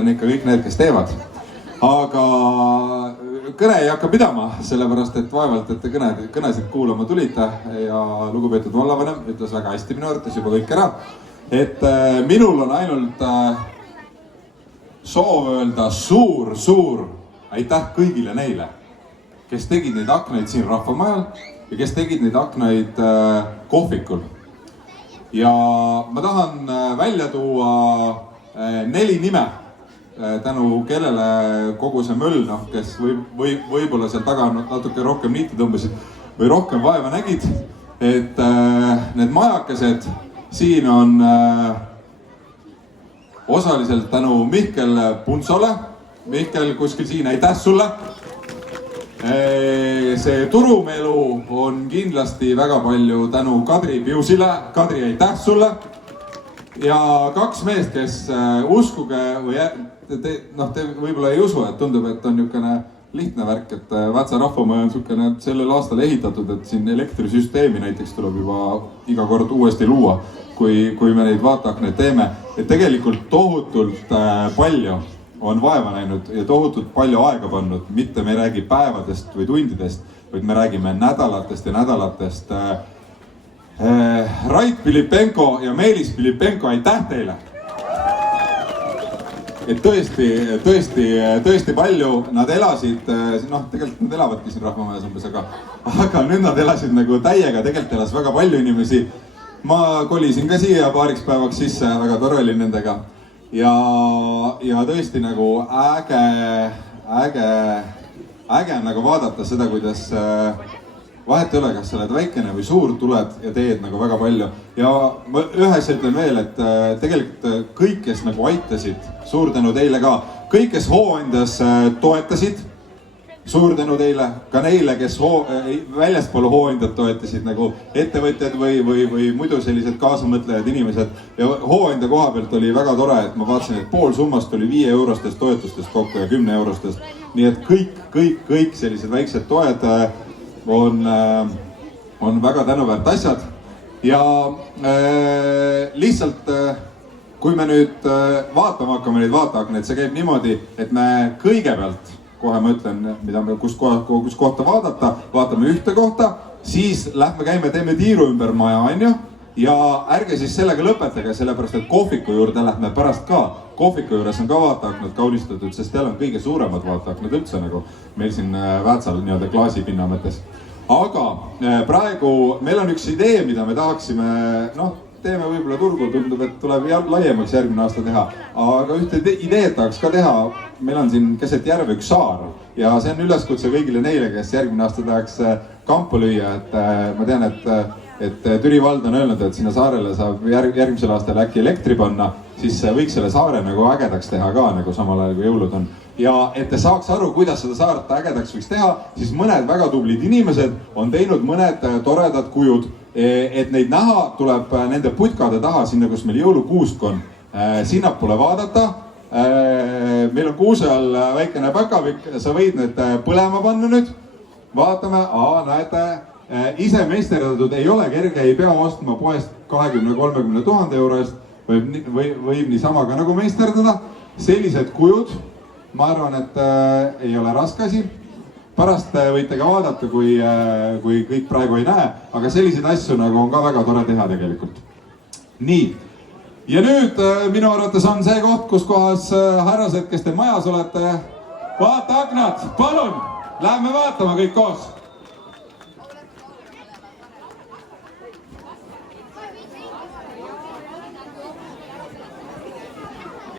on ikka kõik need, kes teevad. Aga kõne ei hakka pidama, sellepärast et vaevalt, et te kõnesid kuulama tulite ja lugupeetud vallavanem ütles väga hästi minu arvates juba kõik ära. Et minul on ainult soov öelda suur aitäh kõigile neile, kes tegid neid aknaid siin Rahvamajal ja kes tegid neid aknaid kohvikul. Ja ma tahan välja tuua 4 nime, tänu kellele kogu see möll, kes võib-olla seal taga natuke rohkem niite tõmbasid või rohkem vaeva nägid. Et need majakesed siin on osaliselt tänu Mihkel Punsole. Mihkel, kuskil siin, aitäh sulle! See turumelu on kindlasti väga palju tänu Kadri Piusile. Kadri, aitäh sulle! Ja 2 meest, kes uskuge või te võib-olla ei usu, et tundub, et on niisugune lihtne värk, et Vätsa Rahvamaja on niisugune sellel aastal ehitatud, et siin elektrisüsteemi näiteks tuleb juba iga kord uuesti luua, kui me neid vaateaknaid teeme. Et tegelikult tohutult palju on vaeva näinud ja tohutult palju aega pannud. Mitte me ei räägi päevadest või tundidest, vaid me räägime nädalatest ja nädalatest. Rait Pilipenko ja Meelis Pilipenko, aitäh teile! Et tõesti palju nad elasid, tegelikult nad elavadki siin Rahvamajas umbes, aga nüüd nad elasid nagu täiega, tegelikult elas väga palju inimesi. Ma kolisin ka siia paariks päevaks sisse, väga tore oli nendega. Ja tõesti nagu äge on nagu vaadata seda, kuidas vahet ei ole, kas sa oled väikene või suur, tuled ja teed nagu väga palju. Ja ma ühes ütlen veel, et tegelikult kõik, kes nagu aitasid, suur tänu teile ka. Kõik, kes Hooandjas toetasid, suur tänu teile. Ka neile, kes väljaspool Hooandjat toetasid, nagu ettevõtjad või muidu sellised kaasamõtlejad inimesed. Ja Hooandja koha pealt oli väga tore, et ma vaatasin, et pool summast oli 5 eurostest toetustest kokku ja 10 eurostest. Nii et kõik sellised väiksed toed on väga tänuväärt asjad. Ja lihtsalt, kui me nüüd vaatama hakkame neid vaateaknaid, see käib niimoodi, et me kõigepealt, kohe ma ütlen, kus kohta vaadata, vaatame ühte kohta, siis lähme käime, teeme tiiru ümber maja, onju. Ja ärge siis sellega lõpetage, sellepärast et kohviku juurde lähme pärast ka. Kohviku juures on ka vaateaknad kaunistatud, sest teil on kõige suuremad vaateaknad üldse nagu meil siin Väätsal nii-öelda klaasipinna mõttes. Aga praegu meil on üks idee, mida me tahaksime, teeme võib-olla turgu, tundub, et tuleb laiemaks järgmine aasta teha. Aga ühte ideed tahaks ka teha. Meil on siin keset järve üks saar ja see on üleskutse kõigile neile, kes järgmine aasta tahaks kampu lüüa. Et ma tean, et Türi vald on öelnud, et sinna saarele saab järgmisel aastal äkki elektri panna, siis võiks selle saare nagu ägedaks teha ka nagu samal ajal kui jõulud on. Ja et te saaks aru, kuidas seda saart ägedaks võiks teha, siis mõned väga tublid inimesed on teinud mõned toredad kujud. Et neid näha tuleb nende putkade taha sinna, kus meil jõulukuusk on. Sinnapoole vaadata. Meil on kuuse all väikene päkavik, sa võid need põlema panna nüüd. Vaatame, näete, ise meisterdatud ei ole kerge, ei pea ostma poest 20-30 000 euro eest. Võib niisama ka nagu meisterdada. Sellised kujud, ma arvan, et ei ole raske asi. Pärast võite ka vaadata, kui kõik praegu ei näe, aga selliseid asju nagu on ka väga tore teha tegelikult. Nii. Ja nüüd minu arvates on see koht, kus kohas härrased, kes te majas olete, vaata aknad, palun, lähme vaatama kõik koos.